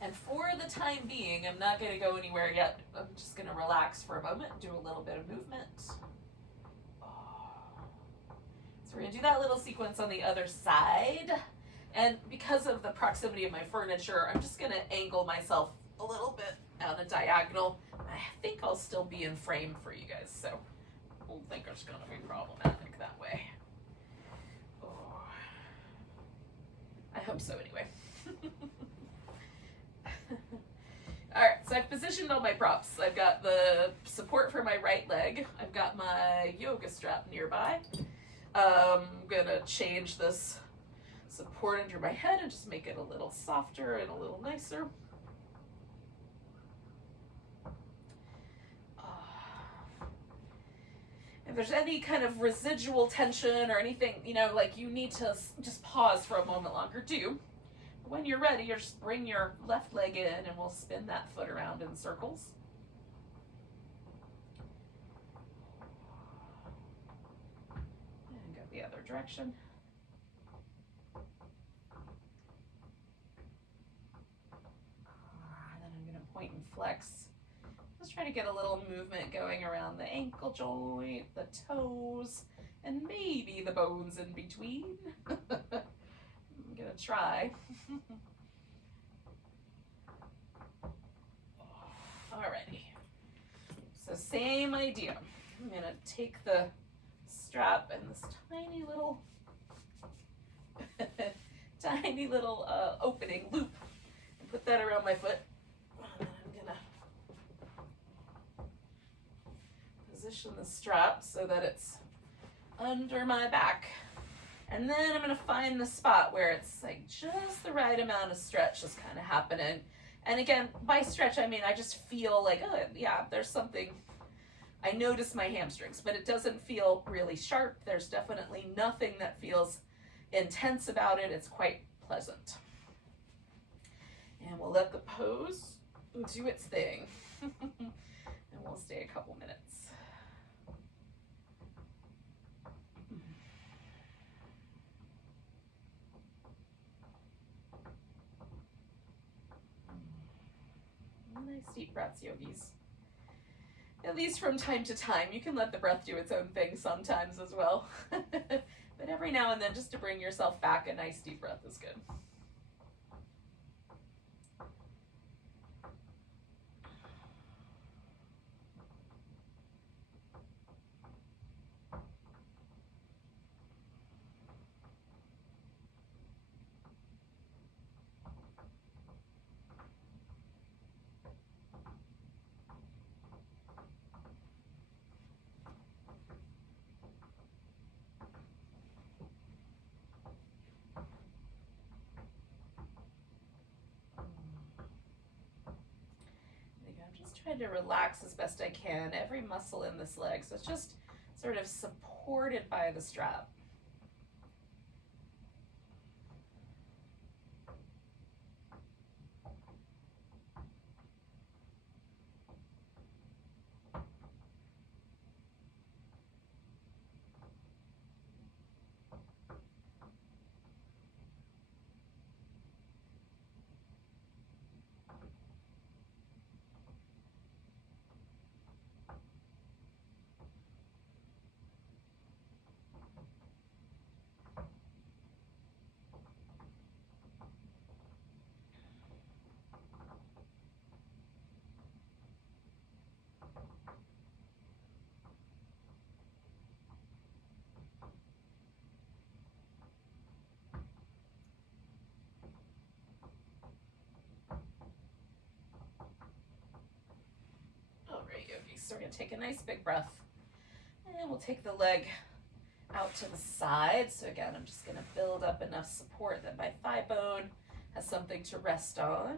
And for the time being, I'm not going to go anywhere yet. I'm just going to relax for a moment, do a little bit of movement. So we're going to do that little sequence on the other side. And because of the proximity of my furniture, I'm just going to angle myself a little bit on a diagonal. I think I'll still be in frame for you guys, so I don't think it's going to be problematic that way. Oh. I hope so anyway. Alright, so I've positioned all my props. I've got the support for my right leg. I've got my yoga strap nearby. I'm gonna change this support under my head and just make it a little softer and a little nicer. If there's any kind of residual tension or anything, you know, like you need to just pause for a moment longer, do. When you're ready, you just bring your left leg in and we'll spin that foot around in circles. And go the other direction. And then I'm going to point and flex. Just try to get a little movement going around the ankle joint, the toes, and maybe the bones in between. I'm gonna try. Alrighty. So same idea. I'm gonna take the strap and this tiny little opening loop and put that around my foot. And then I'm gonna position the strap so that it's under my back. And then I'm going to find the spot where it's like just the right amount of stretch is kind of happening. And again, by stretch, I mean, I just feel like, oh yeah, there's something. I notice my hamstrings, but it doesn't feel really sharp. There's definitely nothing that feels intense about it. It's quite pleasant. And we'll let the pose do its thing. And we'll stay a couple minutes. Nice deep breaths, yogis. At least from time to time. You can let the breath do its own thing sometimes as well. But every now and then, just to bring yourself back, a nice deep breath is good. Trying to relax as best I can every muscle in this leg, so it's just sort of supported by the strap. Yogis. So we're going to take a nice big breath and we'll take the leg out to the side. So again, I'm just going to build up enough support that my thigh bone has something to rest on.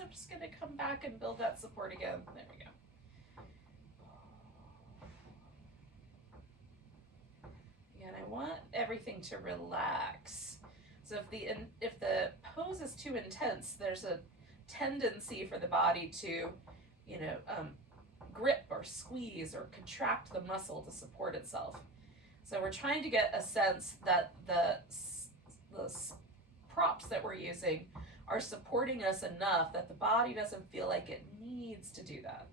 So I'm just going to come back and build that support again. There we go. And I want everything to relax. So if the pose is too intense, there's a tendency for the body to, grip or squeeze or contract the muscle to support itself. So we're trying to get a sense that the props that we're using are supporting us enough that the body doesn't feel like it needs to do that.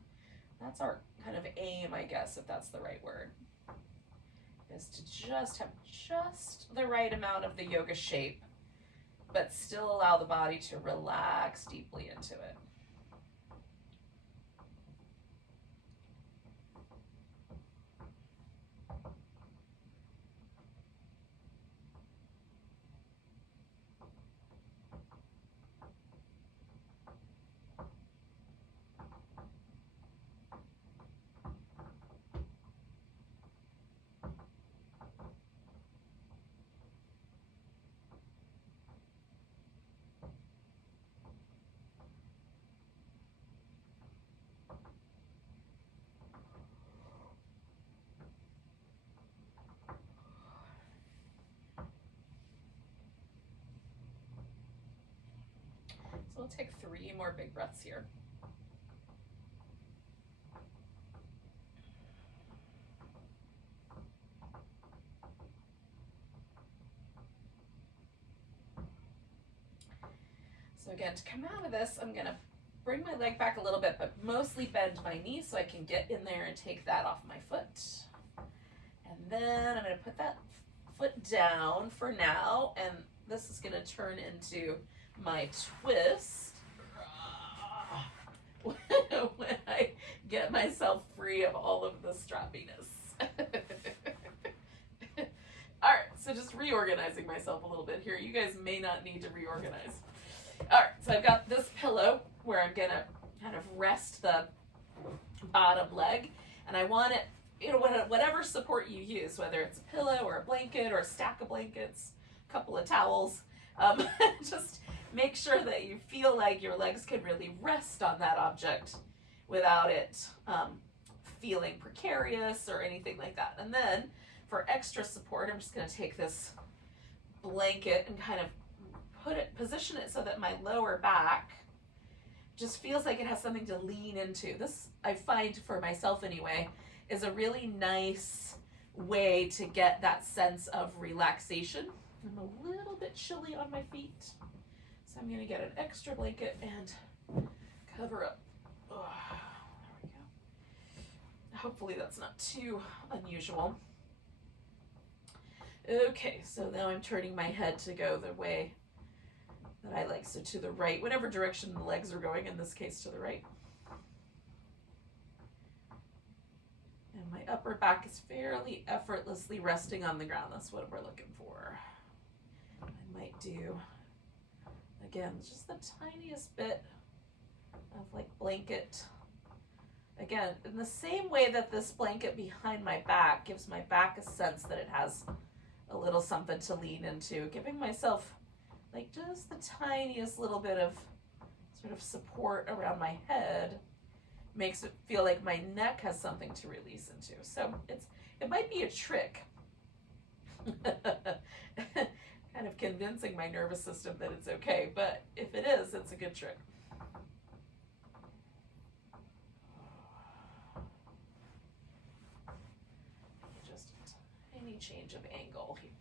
That's our kind of aim, I guess, if that's the right word, is to just have just the right amount of the yoga shape, but still allow the body to relax deeply into it. So we'll take 3 more big breaths here. So again, to come out of this, I'm gonna bring my leg back a little bit, but mostly bend my knee so I can get in there and take that off my foot. And then I'm gonna put that foot down for now, and this is gonna turn into my twist when I get myself free of all of the strappiness. All right, so just reorganizing myself a little bit here. You guys may not need to reorganize. All right, so I've got this pillow where I'm gonna kind of rest the bottom leg, and I want it, whatever support you use, whether it's a pillow or a blanket or a stack of blankets, a couple of towels, just make sure that you feel like your legs can really rest on that object without it feeling precarious or anything like that. And then for extra support, I'm just gonna take this blanket and kind of position it so that my lower back just feels like it has something to lean into. This, I find for myself anyway, is a really nice way to get that sense of relaxation. I'm a little bit chilly on my feet, so I'm gonna get an extra blanket and cover up. Oh, there we go. Hopefully that's not too unusual. Okay, so now I'm turning my head to go the way that I like, so to the right, whatever direction the legs are going, in this case to the right. And my upper back is fairly effortlessly resting on the ground. That's what we're looking for. I might do, again, just the tiniest bit of like blanket. Again, in the same way that this blanket behind my back gives my back a sense that it has a little something to lean into, giving myself like just the tiniest little bit of sort of support around my head makes it feel like my neck has something to release into. So it might be a trick, kind of convincing my nervous system that it's okay, but if it is, it's a good trick. Just a tiny change of angle here.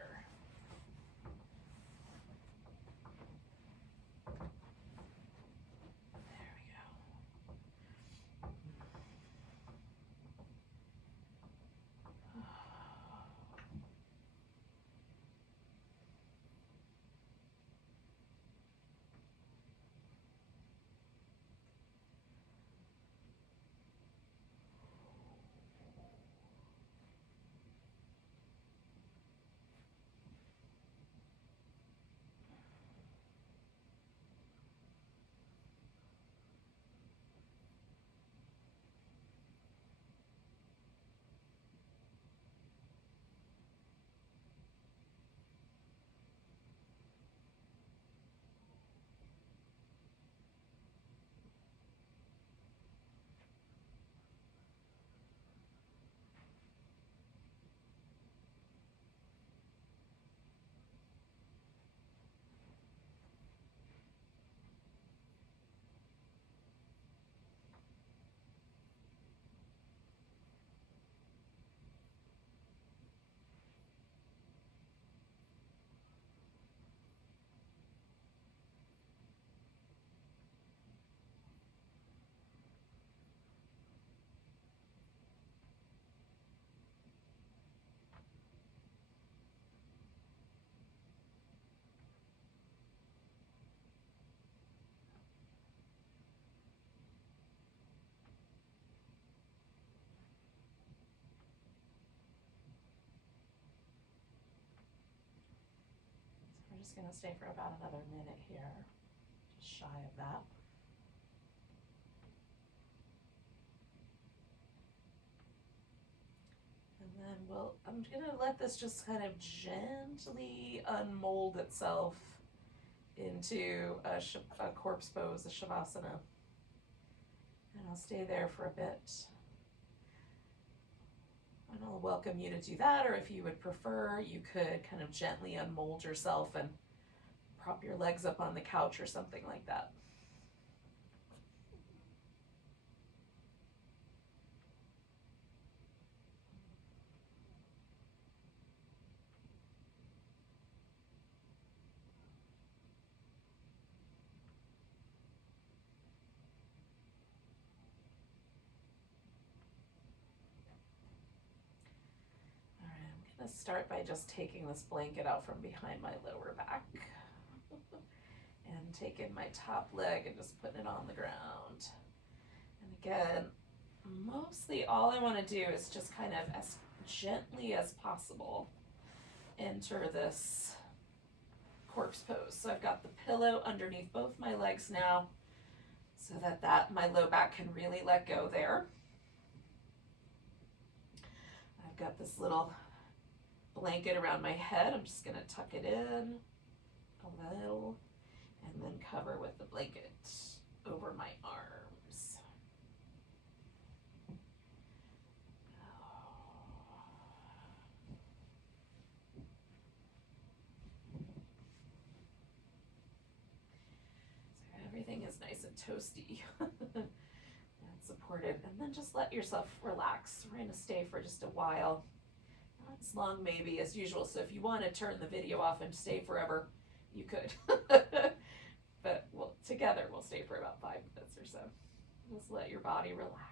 just going to stay for about another minute here, just shy of that. And then I'm going to let this just kind of gently unmold itself into a corpse pose, a shavasana. And I'll stay there for a bit. And I'll welcome you to do that, or if you would prefer, you could kind of gently unmold yourself and prop your legs up on the couch or something like that. Let's start by just taking this blanket out from behind my lower back and taking my top leg and just putting it on the ground. And again, mostly all I want to do is just kind of as gently as possible enter this corpse pose. So I've got the pillow underneath both my legs now so that my low back can really let go there. I've got this little blanket around my head. I'm just going to tuck it in a little and then cover with the blanket over my arms. So everything is nice and toasty and supported. And then just let yourself relax. We're going to stay for just a while. Not as long maybe as usual, so if you want to turn the video off and stay forever, you could. But together we'll stay for about 5 minutes or so. Just let your body relax.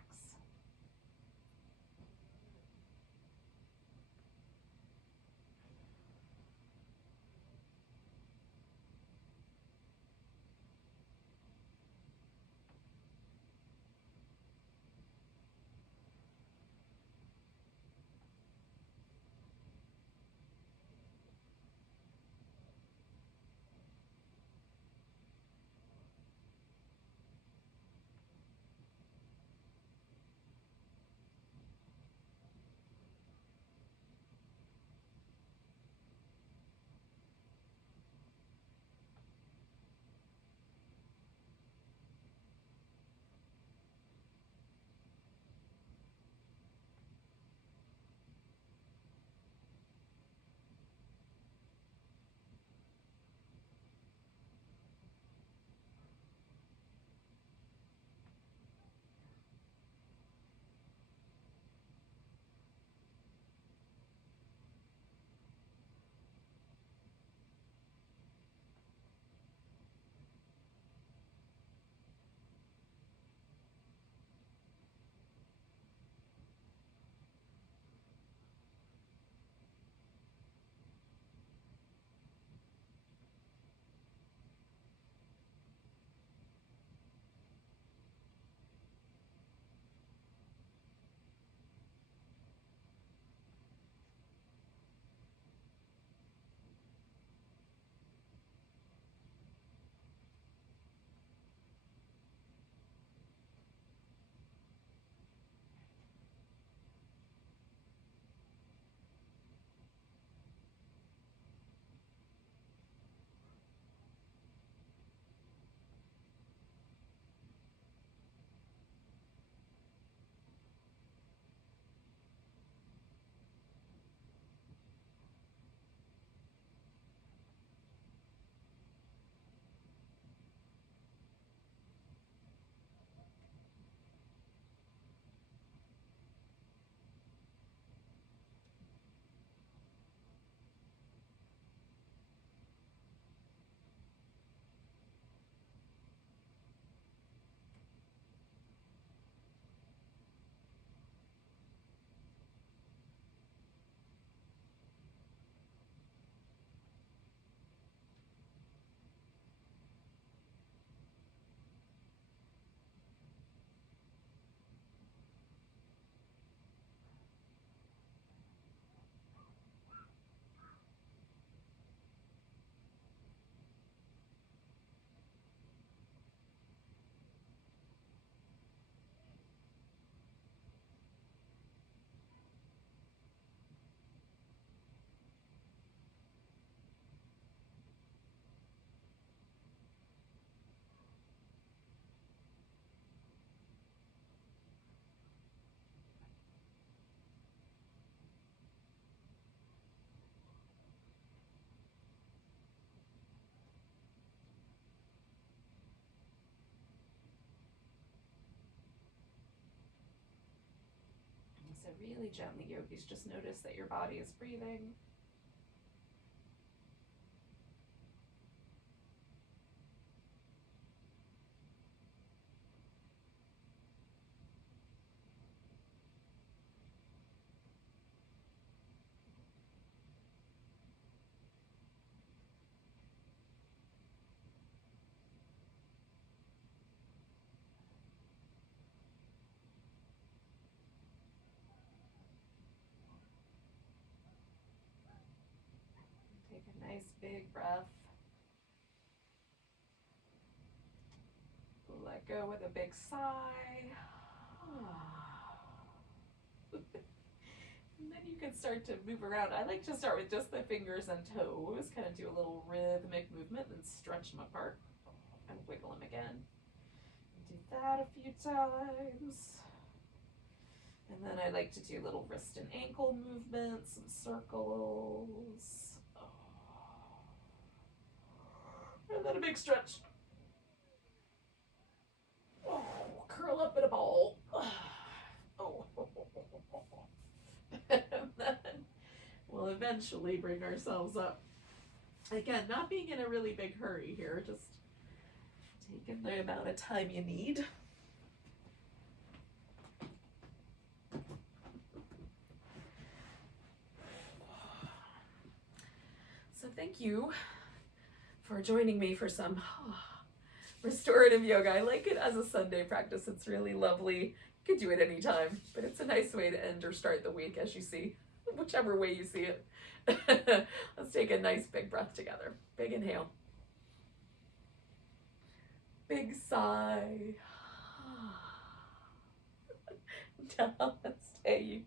So really gently, yogis, just notice that your body is breathing. Take a nice big breath. Let go with a big sigh. And then you can start to move around. I like to start with just the fingers and toes, kind of do a little rhythmic movement, then stretch them apart and wiggle them again. Do that a few times. And then I like to do little wrist and ankle movements, some circles. And then a big stretch. Oh, curl up in a ball. Oh. And then we'll eventually bring ourselves up. Again, not being in a really big hurry here, just taking the amount of time you need. So thank you for joining me for some restorative yoga. I like it as a Sunday practice. It's really lovely. You could do it anytime, but it's a nice way to end or start the week, as you see, whichever way you see it. Let's take a nice big breath together. Big inhale. Big sigh. Namaste.